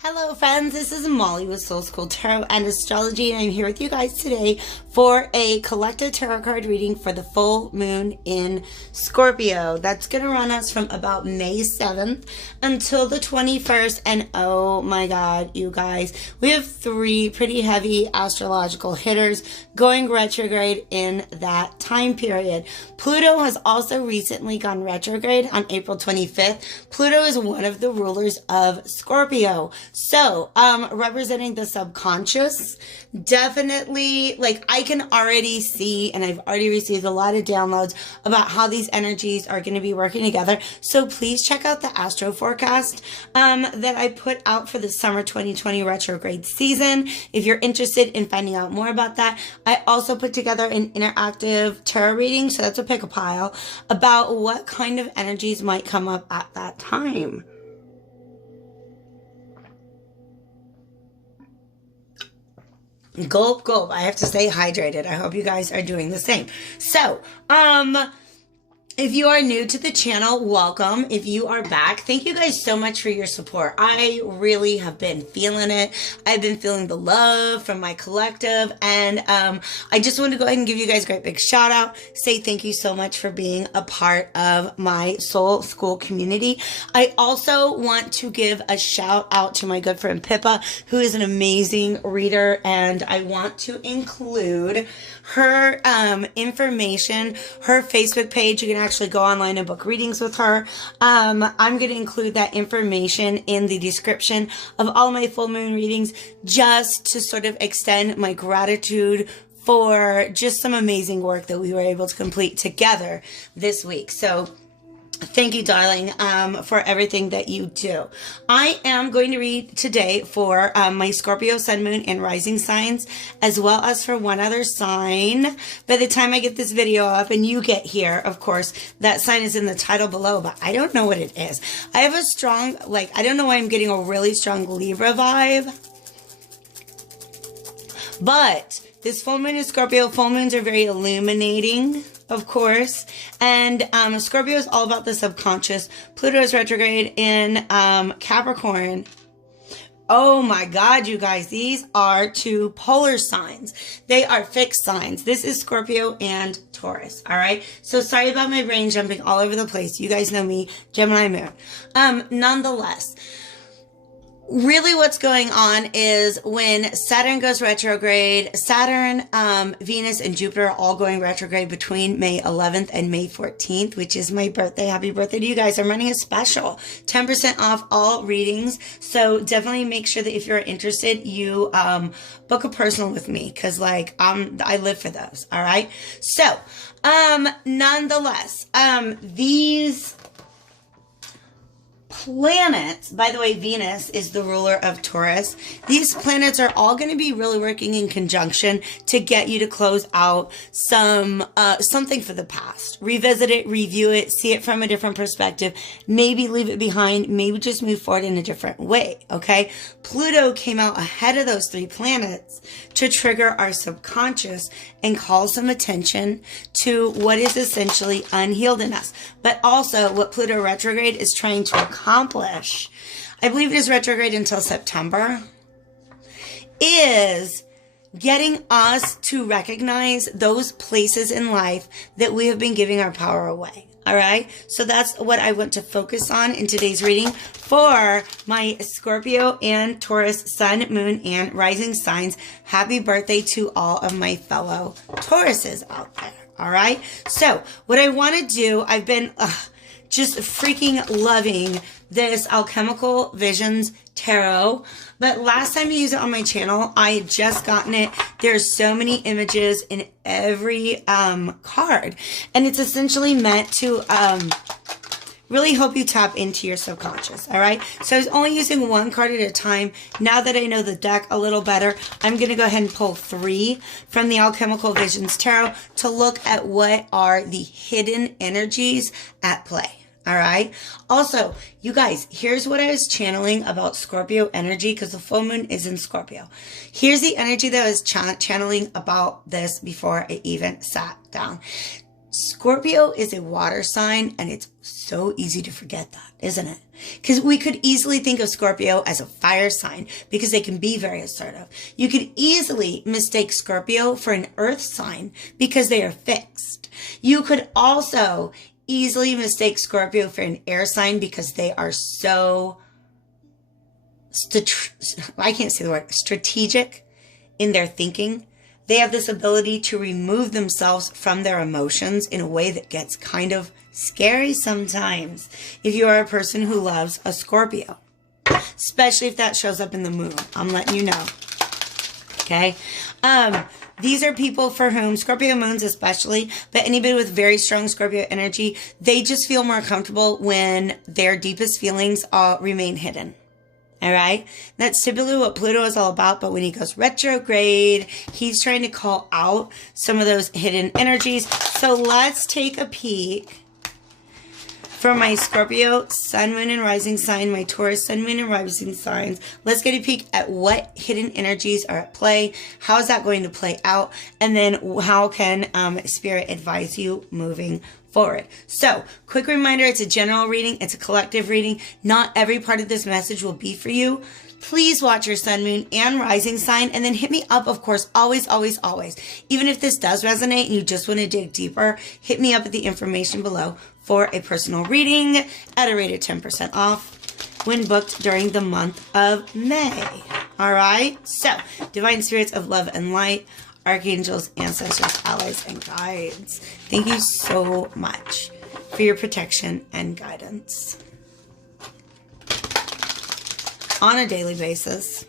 Hello friends, this is Molly with Soul School Tarot and Astrology, and I'm here with you guys today for a collective tarot card reading for the full moon in Scorpio. That's going to run us from about May 7th until the 21st, and oh my god, you guys, we have three pretty heavy astrological hitters going retrograde in that time period. Pluto has also recently gone retrograde on April 25th. Pluto is one of the rulers of Scorpio. So, representing the subconscious, definitely, like, I can already see, and I've already received a lot of downloads about how these energies are going to be working together. So please check out the astro forecast that I put out for the summer 2020 retrograde season if you're interested in finding out more about that. I also put together an interactive tarot reading, so that's a pick a pile, about what kind of energies might come up at that time. Gulp, gulp. I have to stay hydrated. I hope you guys are doing the same. So, if you are new to the channel, welcome. If you are back, thank you guys so much for your support. I really have been feeling it. I've been feeling the love from my collective, and I just want to go ahead and give you guys a great big shout out. Say thank you so much for being a part of my Soul School community. I also want to give a shout out to my good friend Pippa, who is an amazing reader, and I want to include her information, her Facebook page. You can actually go online and book readings with her. I'm going to include that information in the description of all my full moon readings, just to sort of extend my gratitude for just some amazing work that we were able to complete together this week. So thank you, darling, for everything that you do. I am going to read today for my Scorpio sun, moon, and rising signs, as well as for one other sign. By the time I get this video up and you get here, of course, that sign is in the title below, but I don't know what it is. I have a strong, I don't know why I'm getting a really strong Libra vibe. But this full moon is Scorpio. Full moons are very illuminating, of course. And Scorpio is all about the subconscious. Pluto is retrograde in Capricorn. Oh my God, you guys, these are two polar signs. They are fixed signs. This is Scorpio and Taurus, all right? So sorry about my brain jumping all over the place. You guys know me, Gemini moon. Nonetheless, really what's going on is when Saturn goes retrograde, Saturn, Venus, and Jupiter are all going retrograde between May 11th and May 14th, which is my birthday. Happy birthday to you guys. I'm running a special, 10% off all readings. So definitely make sure that if you're interested, you book a personal with me, because I live for those, all right? So, nonetheless, these planets, by the way, Venus is the ruler of Taurus. These planets are all going to be really working in conjunction to get you to close out something for the past. Revisit it, review it, see it from a different perspective, maybe leave it behind, maybe just move forward in a different way, okay? Pluto came out ahead of those three planets to trigger our subconscious and call some attention to what is essentially unhealed in us. But also what Pluto retrograde is trying to accomplish, I believe it is retrograde until September, is getting us to recognize those places in life that we have been giving our power away. All right, so that's what I want to focus on in today's reading for my Scorpio and Taurus sun, moon, and rising signs. Happy birthday to all of my fellow Tauruses out there. All right, so what I want to do, I've been just freaking loving this Alchemical Visions Tarot. But last time I used it on my channel, I had just gotten it. There's so many images in every card. And it's essentially meant to really help you tap into your subconscious, all right? So I was only using one card at a time. Now that I know the deck a little better, I'm going to go ahead and pull three from the Alchemical Visions Tarot to look at what are the hidden energies at play. All right. Also, you guys, here's what I was channeling about Scorpio energy, because the full moon is in Scorpio. Here's the energy that I was channeling about this before I even sat down. Scorpio is a water sign, and it's so easy to forget that, isn't it? Because we could easily think of Scorpio as a fire sign because they can be very assertive. You could easily mistake Scorpio for an earth sign because they are fixed. You could also easily mistake Scorpio for an air sign because they are so, I can't say the word, strategic in their thinking. They have this ability to remove themselves from their emotions in a way that gets kind of scary sometimes if you are a person who loves a Scorpio, especially if that shows up in the moon. I'm letting you know. Okay. These are people for whom Scorpio moons especially, but anybody with very strong Scorpio energy, they just feel more comfortable when their deepest feelings remain hidden. All right. That's typically what Pluto is all about. But when he goes retrograde, he's trying to call out some of those hidden energies. So let's take a peek for my Scorpio sun, moon, and rising sign, my Taurus sun, moon, and rising signs. Let's get a peek at what hidden energies are at play. How is that going to play out? And then how can Spirit advise you moving forward? So, quick reminder, it's a general reading. It's a collective reading. Not every part of this message will be for you. Please watch your sun, moon, and rising sign, and then hit me up, of course, always, always, always. Even if this does resonate and you just want to dig deeper, hit me up at the information below for a personal reading at a rate of 10% off when booked during the month of May. All right? So, divine spirits of love and light, archangels, ancestors, allies, and guides, thank you so much for your protection and guidance on a daily basis.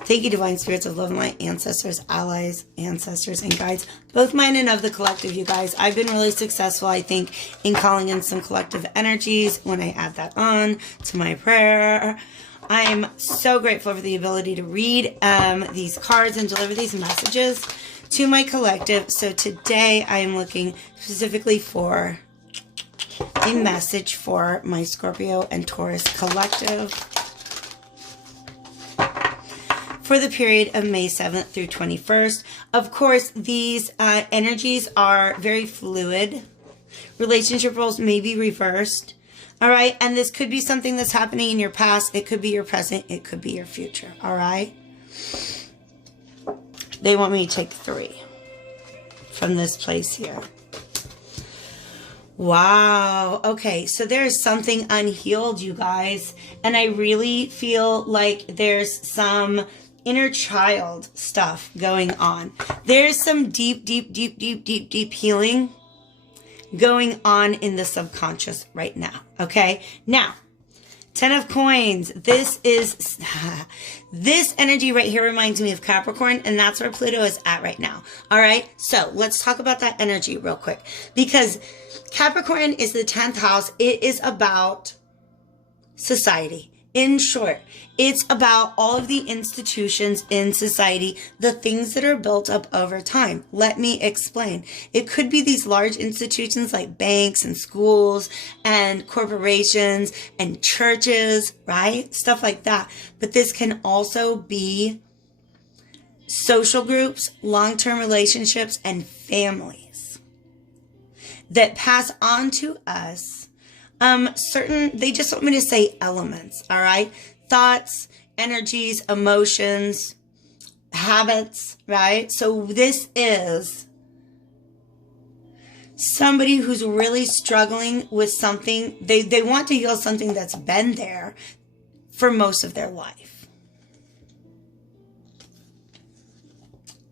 Thank you, divine spirits of love and light, ancestors, allies, ancestors, and guides, both mine and of the collective, you guys. I've been really successful, I think, in calling in some collective energies when I add that on to my prayer. I'm so grateful for the ability to read these cards and deliver these messages to my collective. So today I am looking specifically for a message for my Scorpio and Taurus collective for the period of May 7th through 21st. Of course, these energies are very fluid. Relationship roles may be reversed. All right. And this could be something that's happening in your past. It could be your present. It could be your future. All right. They want me to take 3 from this place here. Wow. Okay. So there's something unhealed, you guys. And I really feel like there's some inner child stuff going on. There's some deep healing going on in the subconscious right now. Okay. Now, 10 of coins. This energy right here reminds me of Capricorn, and that's where Pluto is at right now. All right. So let's talk about that energy real quick, because Capricorn is the 10th house. It is about society. In short, it's about all of the institutions in society, the things that are built up over time. Let me explain. It could be these large institutions like banks and schools and corporations and churches, right? Stuff like that. But this can also be social groups, long-term relationships, and families that pass on to us they just want me to say elements, all right? Thoughts, energies, emotions, habits, right? So this is somebody who's really struggling with something. They want to heal something that's been there for most of their life.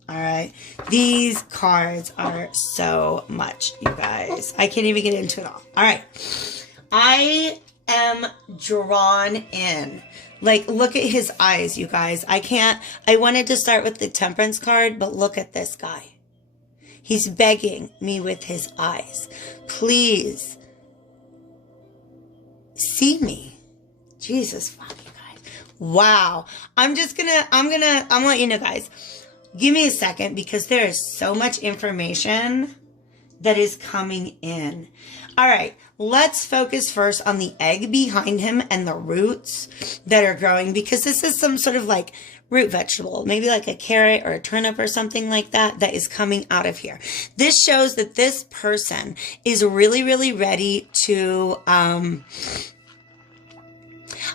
All right. These cards are so much, you guys. I can't even get into it all. All right. I am drawn in. Like, look at his eyes, you guys. I wanted to start with the Temperance card, but look at this guy. He's begging me with his eyes. Please see me. Jesus fucking guys. Wow. I'm letting you know, guys. Give me a second, because there is so much information that is coming in. All right. let's focus first on the egg behind him and the roots that are growing, because this is some sort of like root vegetable, maybe like a carrot or a turnip or something like that, that is coming out of here. This shows that this person is really, really ready to, I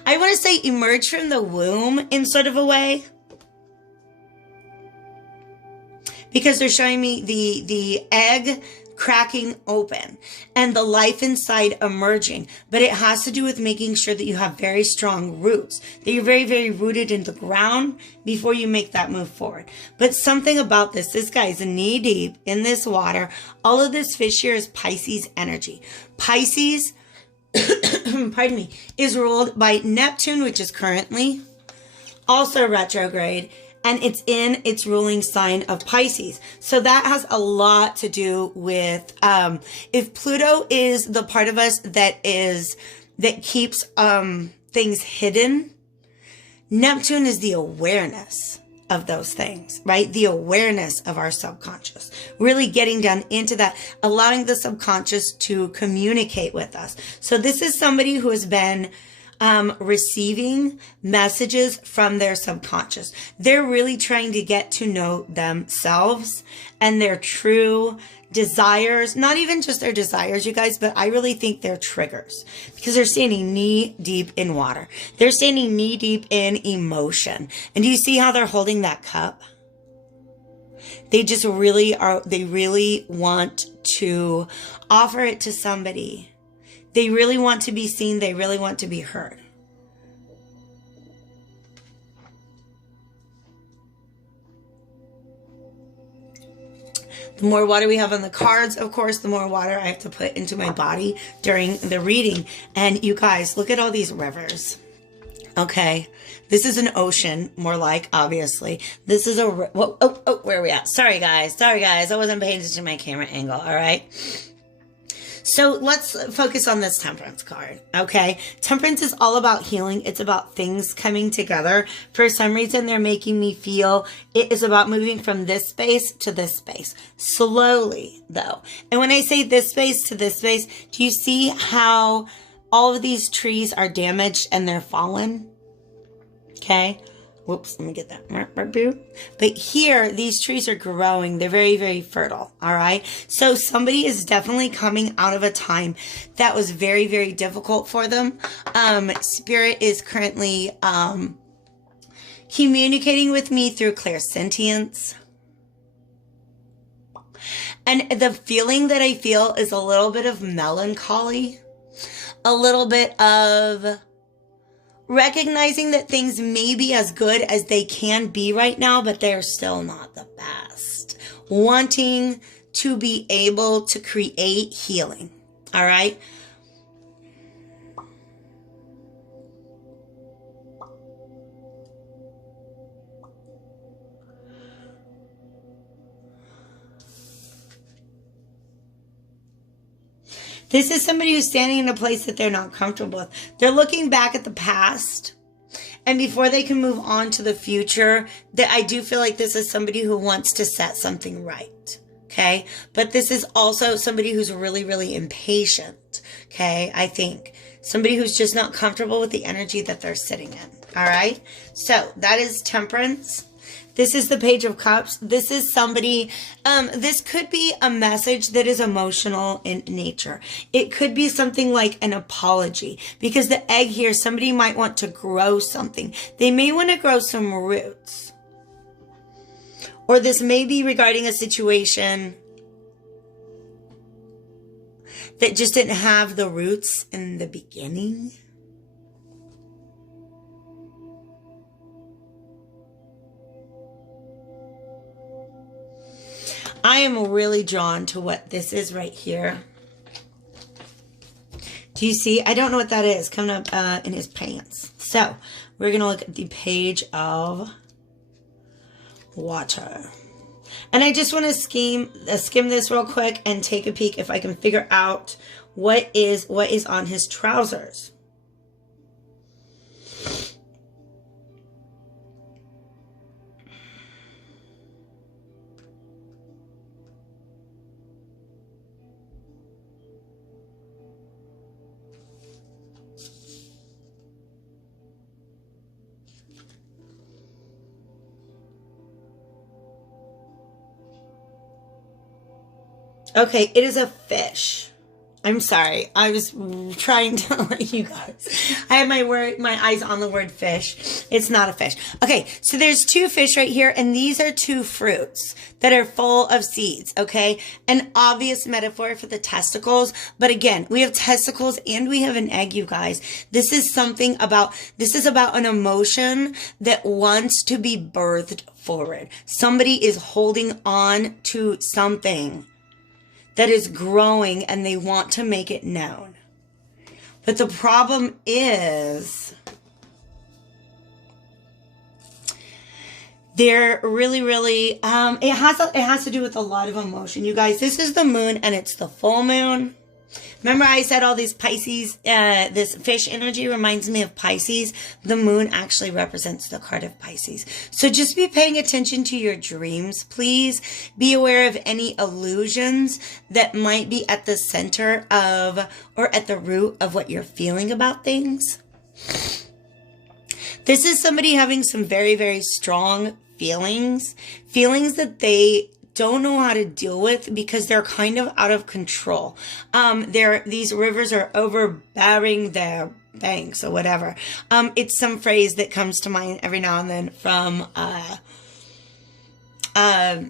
want to say emerge from the womb in sort of a way. Because they're showing me the egg cracking open and the life inside emerging. But it has to do with making sure that you have very strong roots, that you're very, very rooted in the ground before you make that move forward. But something about this guy's knee deep in this water. All of this fish here is Pisces energy. Pisces, pardon me, is ruled by Neptune, which is currently also retrograde. And it's in its ruling sign of Pisces. So that has a lot to do with, if Pluto is the part of us that keeps, things hidden, Neptune is the awareness of those things, right? The awareness of our subconscious, really getting down into that, allowing the subconscious to communicate with us. So this is somebody who has been receiving messages from their subconscious. They're really trying to get to know themselves and their true desires, not even just their desires, you guys, but I really think they're triggers, because they're standing knee deep in water. They're standing knee deep in emotion. And do you see how they're holding that cup? They just really are, they really want to offer it to somebody. They really want to be seen. They really want to be heard. The more water we have on the cards, of course, the more water I have to put into my body during the reading. And you guys, look at all these rivers. Okay. This is an ocean, more like, obviously. This is a, where are we at? Sorry, guys. I wasn't paying attention to my camera angle. All right. So let's focus on this Temperance card, okay? Temperance is all about healing. It's about things coming together. For some reason, they're making me feel it is about moving from this space to this space. Slowly, though. And when I say this space to this space, do you see how all of these trees are damaged and they're fallen? Okay? Whoops, let me get that. But here, these trees are growing. They're very, very fertile. All right. So somebody is definitely coming out of a time that was very, very difficult for them. Spirit is currently communicating with me through clairsentience. And the feeling that I feel is a little bit of melancholy, a little bit of recognizing that things may be as good as they can be right now, but they're still not the best. Wanting to be able to create healing. All right. This is somebody who's standing in a place that they're not comfortable with. They're looking back at the past. And before they can move on to the future, that I do feel like this is somebody who wants to set something right. Okay. But this is also somebody who's really, really impatient. Okay. I think somebody who's just not comfortable with the energy that they're sitting in. All right. So that is Temperance. This is the Page of Cups. This is somebody, this could be a message that is emotional in nature. It could be something like an apology, because the egg here, somebody might want to grow something. They may want to grow some roots. Or this may be regarding a situation that just didn't have the roots in the beginning. I am really drawn to what this is right here. Do you see? I don't know what that is coming up in his pants. So we're going to look at the Page of Water. And I just want to skim this real quick and take a peek if I can figure out what is on his trousers. Okay, it is a fish. I'm sorry. I was trying to let you guys. I have my eyes on the word fish. It's not a fish. Okay, so there's two fish right here, and these are two fruits that are full of seeds, okay? An obvious metaphor for the testicles, but again, we have testicles and we have an egg, you guys. This is about an emotion that wants to be birthed forward. Somebody is holding on to something that is growing and they want to make it known. But the problem is they're really, it has to do with a lot of emotion. You guys, this is the moon and it's the full moon. Remember I said all these Pisces, this fish energy reminds me of Pisces. The moon actually represents the card of Pisces. So just be paying attention to your dreams, please. Be aware of any illusions that might be at the center of, or at the root of what you're feeling about things. This is somebody having some very strong feelings that they don't know how to deal with because they're kind of out of control. These rivers are overbearing their banks or whatever. It's some phrase that comes to mind every now and then from,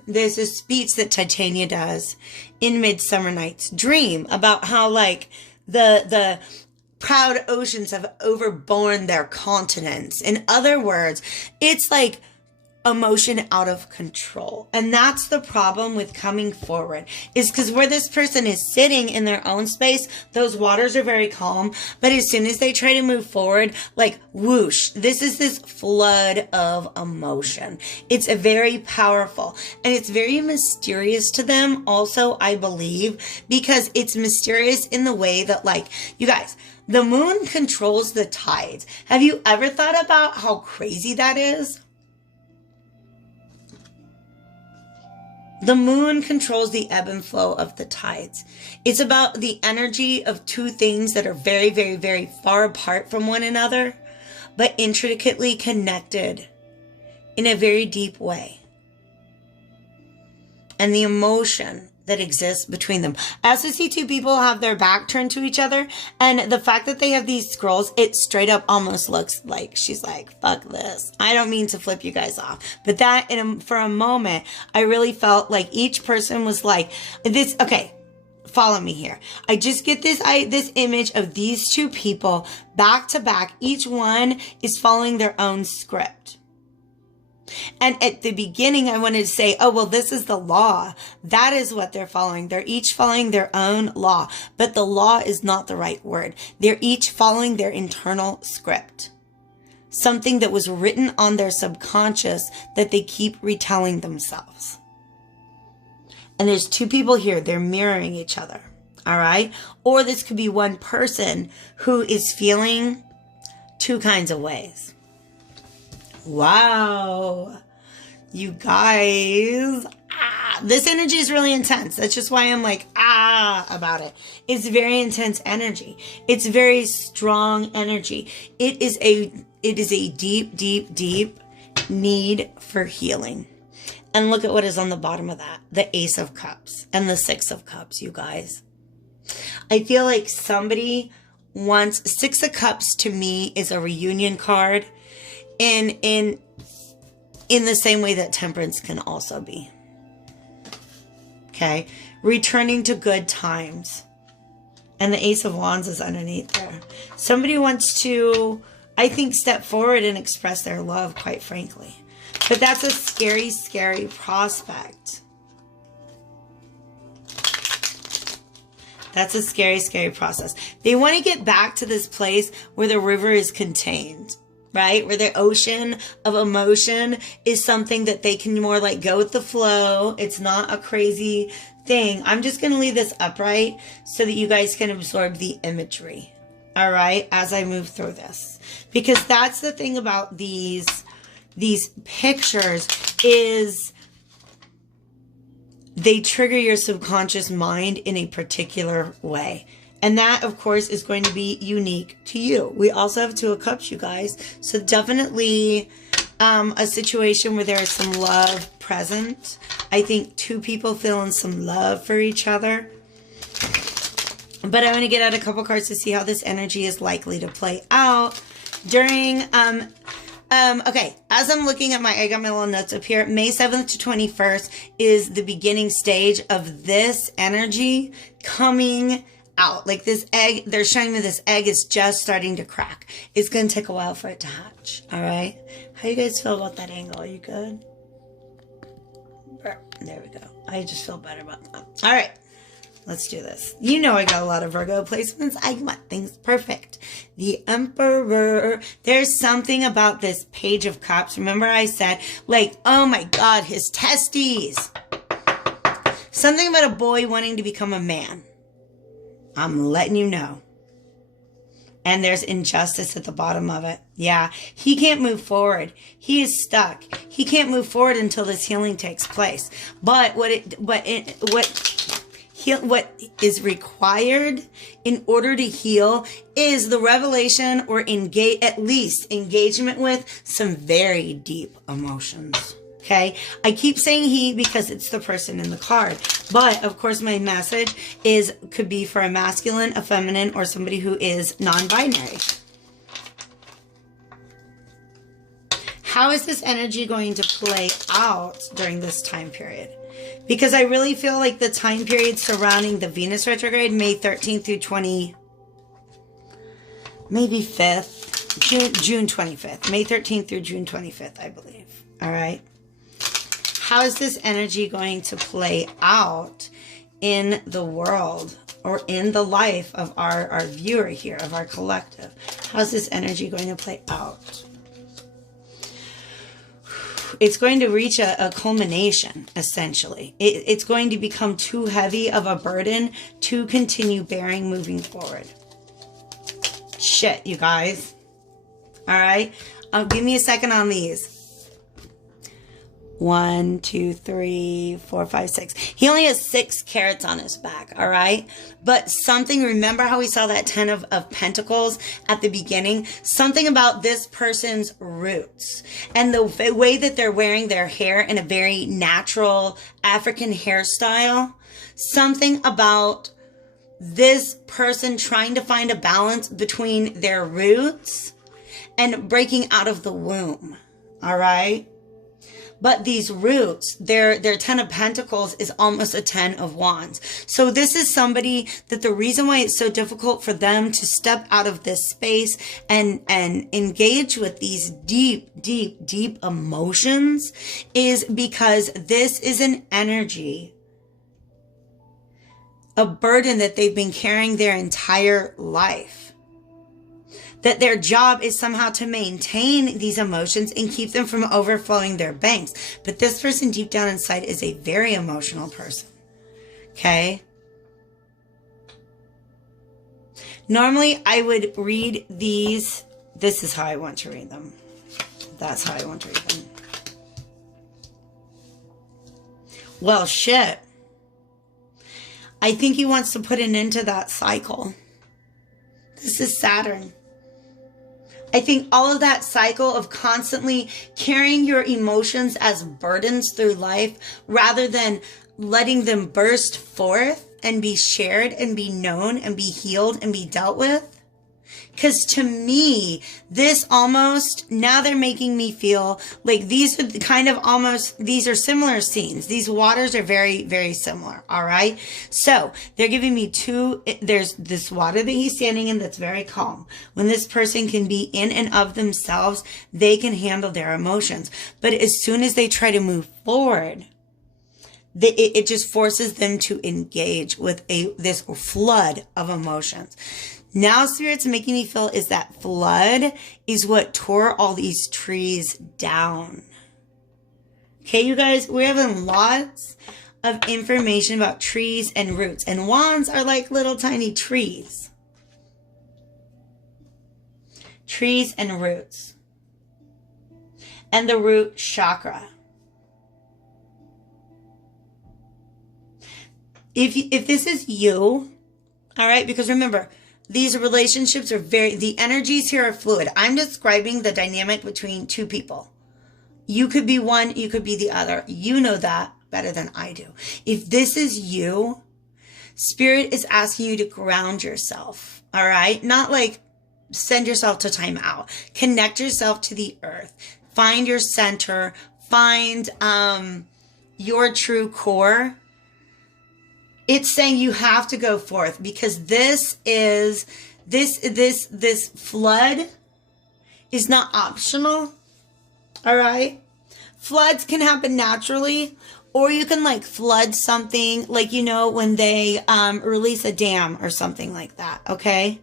there's a speech that Titania does in Midsummer Night's Dream about how like the proud oceans have overborne their continents. In other words, it's like emotion out of control. And that's the problem with coming forward, is because where this person is sitting in their own space, those waters are very calm. But as soon as they try to move forward, like whoosh, this is this flood of emotion. It's a very powerful and it's very mysterious to them also, I believe, because it's mysterious in the way that, like, you guys, the moon controls the tides. Have you ever thought about how crazy that is? The moon controls the ebb and flow of the tides. It's about the energy of two things that are very far apart from one another, but intricately connected in a very deep way. And the emotion that exists between them. I also see two people have their back turned to each other, and the fact that they have these scrolls, it straight up almost looks like she's like, fuck this. I don't mean to flip you guys off, but that for a moment, I really felt like each person was like this. Okay, follow me here. I just get this image of these two people back to back. Each one is following their own script. And at the beginning, I wanted to say, oh, well, this is the law. That is what they're following. They're each following their own law. But the law is not the right word. They're each following their internal script. Something that was written on their subconscious that they keep retelling themselves. And there's two people here. They're mirroring each other. All right? Or this could be one person who is feeling two kinds of ways. Wow, you guys, this energy is really intense. That's just why I'm like, about it. It's very intense energy. It's very strong energy. It is a deep need for healing. And look at what is on the bottom of that. The Ace of Cups and the Six of Cups, you guys. I feel like somebody wants, Six of Cups to me is a reunion card. In the same way that Temperance can also be. Okay? Returning to good times. And the Ace of Wands is underneath there. Somebody wants to, I think, step forward and express their love, quite frankly. But that's a scary prospect. That's a scary process. They want to get back to this place where the river is contained. Right? Where the ocean of emotion is something that they can more like go with the flow. It's not a crazy thing. I'm just going to leave this upright so that you guys can absorb the imagery. All right? As I move through this. Because that's the thing about these pictures is they trigger your subconscious mind in a particular way. And that, of course, is going to be unique to you. We also have Two of Cups, you guys. So definitely a situation where there is some love present. I think two people feeling some love for each other. But I want to get out a couple cards to see how this energy is likely to play out during, okay, as I'm looking at I got my little notes up here. May 7th to 21st is the beginning stage of this energy coming out. Like this egg, they're showing me this egg is just starting to crack. It's going to take a while for it to hatch. All right. How you guys feel about that angle? Are you good? There we go. I just feel better about that. All right. Let's do this. You know I got a lot of Virgo placements. I want things perfect. The Emperor. There's something about this Page of Cups. Remember I said, like, oh my God, his testes. Something about a boy wanting to become a man. I'm letting you know. And there's injustice at the bottom of it. Yeah, he can't move forward. He is stuck. He can't move forward until this healing takes place. But what is required in order to heal is the revelation or at least engagement with some very deep emotions. Okay. I keep saying he because it's the person in the card, but of course my message could be for a masculine, a feminine, or somebody who is non-binary. How is this energy going to play out during this time period? Because I really feel like the time period surrounding the Venus retrograde, May 13th through maybe 5th, June 25th, May 13th through June 25th, I believe. All right. How is this energy going to play out in the world or in the life of our viewer here, of our collective? How's this energy going to play out? It's going to reach a culmination, essentially. It's going to become too heavy of a burden to continue bearing moving forward. Shit, you guys. All right. Give me a second on these. 1, 2, 3, 4, 5, 6. He only has 6 carats on his back, all right? But something, remember how we saw that 10 of Pentacles at the beginning? Something about this person's roots and the way that they're wearing their hair in a very natural African hairstyle. Something about this person trying to find a balance between their roots and breaking out of the womb, all right? But these roots, their 10 of Pentacles is almost a 10 of Wands. So this is somebody that the reason why it's so difficult for them to step out of this space and engage with these deep, deep, deep emotions is because this is an energy, a burden that they've been carrying their entire life. That their job is somehow to maintain these emotions and keep them from overflowing their banks. But this person deep down inside is a very emotional person. Okay? Normally, I would read these. This is how I want to read them. That's how I want to read them. Well, shit. I think he wants to put an end to that cycle. This is Saturn. I think all of that cycle of constantly carrying your emotions as burdens through life rather than letting them burst forth and be shared and be known and be healed and be dealt with. Because to me, this almost, now they're making me feel like these are kind of almost, these are similar scenes. These waters are very, very similar. All right. So they're giving me there's this water that he's standing in that's very calm. When this person can be in and of themselves, they can handle their emotions. But as soon as they try to move forward, it just forces them to engage with this flood of emotions. Now Spirit's making me feel is that flood is what tore all these trees down. Okay, you guys, we're having lots of information about trees and roots. And wands are like little tiny trees. Trees and roots. And the root chakra. If this is you, all right, because remember, these relationships are the energies here are fluid. I'm describing the dynamic between two people. You could be one, you could be the other. You know that better than I do. If this is you, Spirit is asking you to ground yourself, all right? Not like send yourself to time out. Connect yourself to the earth. Find your center. Find your true core. It's saying you have to go forth because this flood is not optional. All right. Floods can happen naturally, or you can like flood something, like, you know, when they release a dam or something like that. Okay.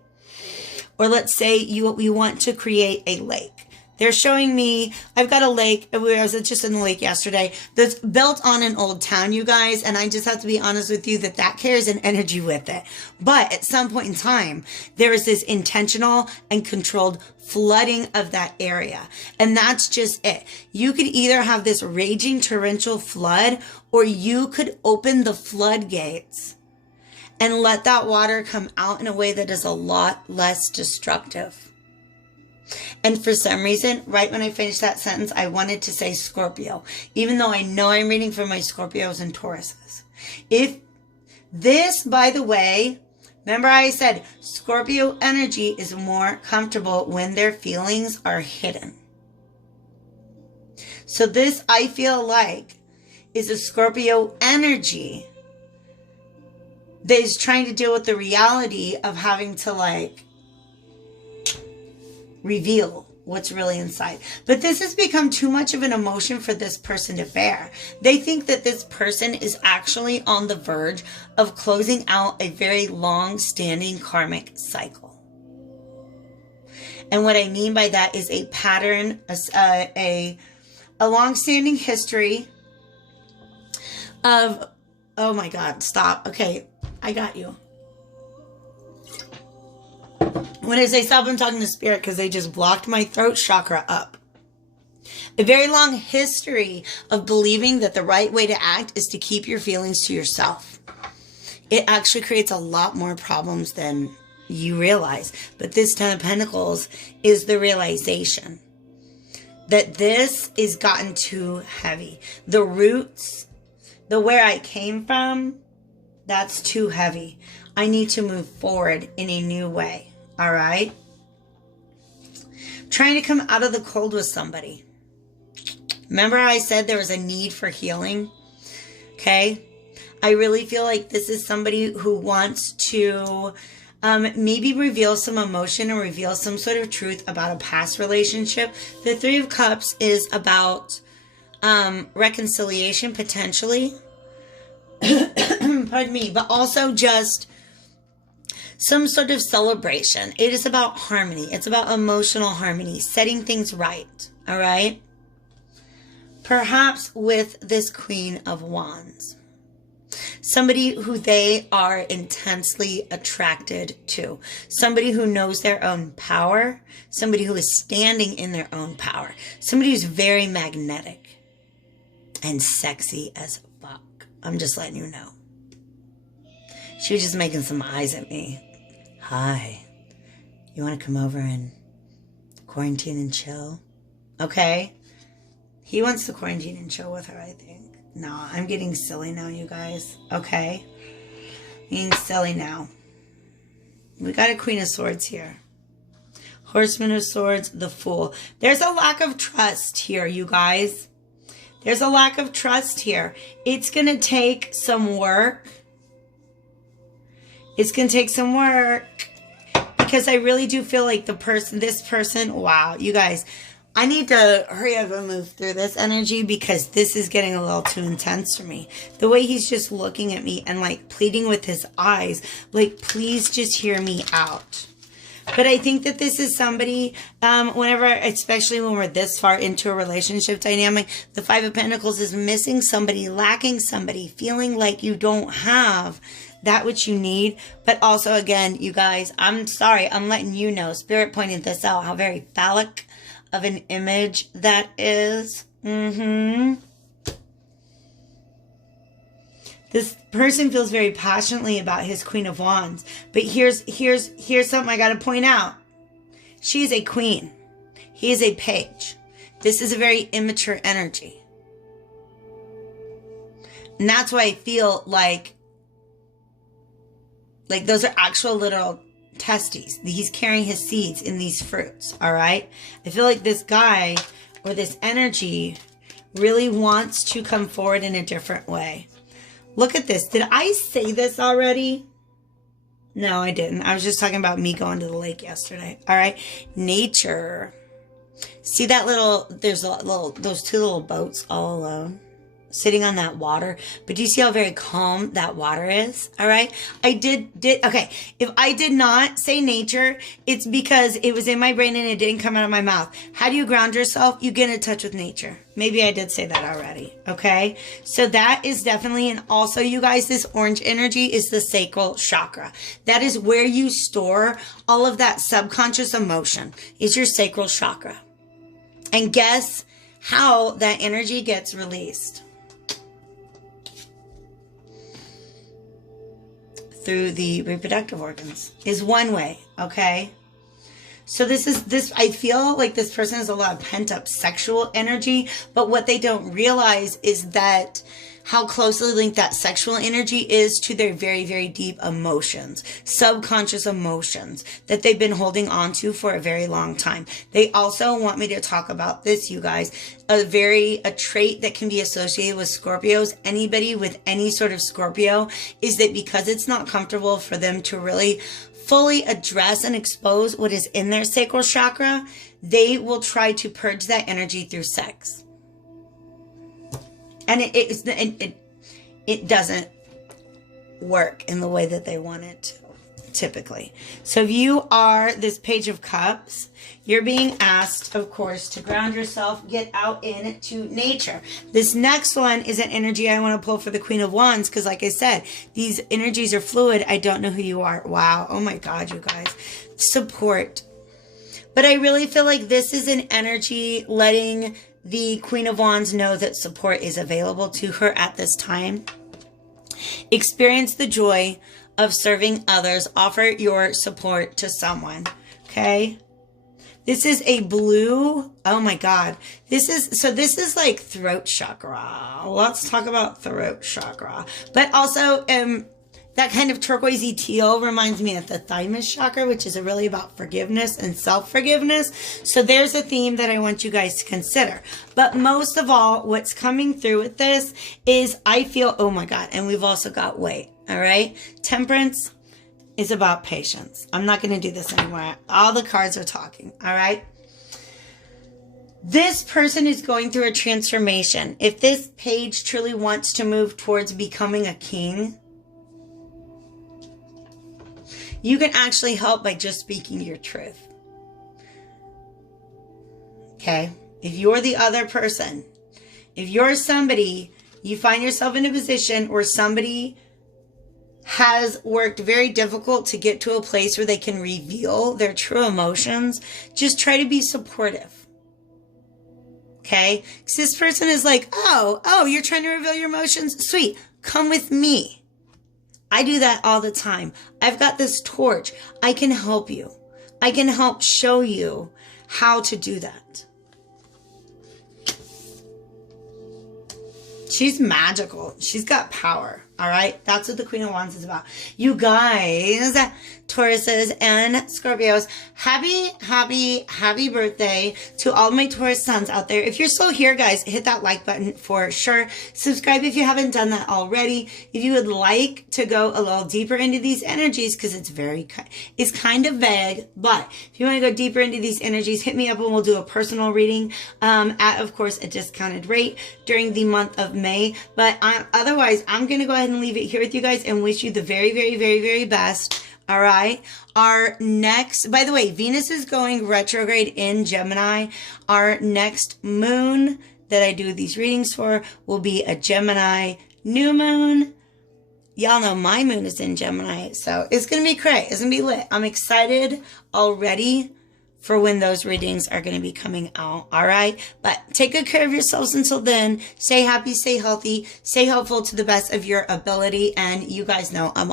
Or let's say you want to create a lake. They're showing me, I've got a lake, I was just in the lake yesterday, that's built on an old town, you guys, and I just have to be honest with you that carries an energy with it. But at some point in time, there is this intentional and controlled flooding of that area. And that's just it. You could either have this raging torrential flood, or you could open the floodgates and let that water come out in a way that is a lot less destructive. And for some reason, right when I finished that sentence, I wanted to say Scorpio, even though I know I'm reading for my Scorpios and Tauruses. If this, by the way, remember I said Scorpio energy is more comfortable when their feelings are hidden. So this, I feel like, is a Scorpio energy that is trying to deal with the reality of having to like reveal what's really inside. But this has become too much of an emotion for this person to bear. They think that this person is actually on the verge of closing out a very long-standing karmic cycle. And what I mean by that is a pattern, a long-standing history of, oh my God, stop. Okay, I got you. When I say stop, I'm talking to Spirit because they just blocked my throat chakra up. A very long history of believing that the right way to act is to keep your feelings to yourself. It actually creates a lot more problems than you realize. But this Ten of Pentacles is the realization that this is gotten too heavy. The roots, the where I came from, that's too heavy. I need to move forward in a new way. All right. Trying to come out of the cold with somebody. Remember how I said there was a need for healing? Okay. I really feel like this is somebody who wants to maybe reveal some emotion or reveal some sort of truth about a past relationship. The Three of Cups is about reconciliation, potentially. Pardon me. But also just some sort of celebration. It is about harmony. It's about emotional harmony, setting things right. All right. Perhaps with this Queen of Wands. Somebody who they are intensely attracted to. Somebody who knows their own power. Somebody who is standing in their own power. Somebody who's very magnetic and sexy as fuck. I'm just letting you know. She was just making some eyes at me. Hi, you want to come over and quarantine and chill? Okay. He wants to quarantine and chill with her, I think. No, I'm getting silly now, you guys. Okay. Being silly now. We got a Queen of Swords here. Horseman of Swords, the Fool. There's a lack of trust here, you guys. There's a lack of trust here. It's going to take some work. It's going to take some work because I really do feel like this person, wow, you guys, I need to hurry up and move through this energy because this is getting a little too intense for me. The way he's just looking at me and like pleading with his eyes, like, please just hear me out. But I think that this is somebody, whenever, especially when we're this far into a relationship dynamic, the Five of Pentacles is missing somebody, lacking somebody, feeling like you don't have that which you need. But also, again, you guys, I'm sorry, I'm letting you know, Spirit pointed this out, how very phallic of an image that is. This person feels very passionately about his Queen of Wands. But here's something I got to point out. She is a queen. He is a page. This is a very immature energy. And that's why I feel like those are actual literal testes. He's carrying his seeds in these fruits, all right? I feel like this guy or this energy really wants to come forward in a different way. Look at this. Did I say this already? No, I didn't. I was just talking about me going to the lake yesterday, all right? Nature. See that there's those two little boats all alone sitting on that water, but do you see how very calm that water is? All right. Okay. If I did not say nature, it's because it was in my brain and it didn't come out of my mouth. How do you ground yourself? You get in touch with nature. Maybe I did say that already. Okay. So that is definitely, and also you guys, this orange energy is the sacral chakra. That is where you store all of that subconscious emotion, is your sacral chakra. And guess how that energy gets released? Through the reproductive organs is one way, okay? So I feel like this person has a lot of pent up sexual energy, but what they don't realize is that how closely linked that sexual energy is to their very, very deep emotions, subconscious emotions that they've been holding on to for a very long time. They also want me to talk about this, you guys, a trait that can be associated with Scorpios. Anybody with any sort of Scorpio is that because it's not comfortable for them to really fully address and expose what is in their sacral chakra, they will try to purge that energy through sex. And it doesn't work in the way that they want it to, typically. So if you are this Page of Cups, you're being asked, of course, to ground yourself, get out into nature. This next one is an energy I want to pull for the Queen of Wands, because like I said, these energies are fluid. I don't know who you are. Wow. Oh my God, you guys. Support. But I really feel like this is an energy letting the Queen of Wands know that support is available to her at this time. Experience the joy of serving others. Offer your support to someone. Okay. This is a blue. Oh my God. This is like throat chakra. Let's talk about throat chakra. But also, that kind of turquoisey teal reminds me of the thymus chakra, which is really about forgiveness and self-forgiveness. So there's a theme that I want you guys to consider. But most of all, what's coming through with this is I feel, oh my God, and we've also got weight, all right? Temperance is about patience. I'm not going to do this anymore. All the cards are talking, all right? This person is going through a transformation. If this page truly wants to move towards becoming a king, you can actually help by just speaking your truth. Okay? If you're the other person, if you're somebody, you find yourself in a position where somebody has worked very difficult to get to a place where they can reveal their true emotions, just try to be supportive. Okay? Because this person is like, oh, you're trying to reveal your emotions? Sweet. Come with me. I do that all the time. I've got this torch. I can help you. I can help show you how to do that. She's magical. She's got power. All right. That's what the Queen of Wands is about. You guys, Tauruses and Scorpios, happy birthday to all my Taurus sons out there. If you're still here, guys, hit that like button for sure. Subscribe if you haven't done that already. If you would like to go a little deeper into these energies, because it's kind of vague, but if you want to go deeper into these energies, hit me up and we'll do a personal reading at, of course, a discounted rate during the month of May. But otherwise, I'm going to go ahead and leave it here with you guys and wish you the very, very, very, very best. All right. Our next, by the way, Venus is going retrograde in Gemini. Our next moon that I do these readings for will be a Gemini new moon. Y'all know my moon is in Gemini, so it's going to be crazy. It's going to be lit. I'm excited already for when those readings are going to be coming out. All right. But take good care of yourselves until then. Stay happy, stay healthy, stay helpful to the best of your ability. And you guys know I'm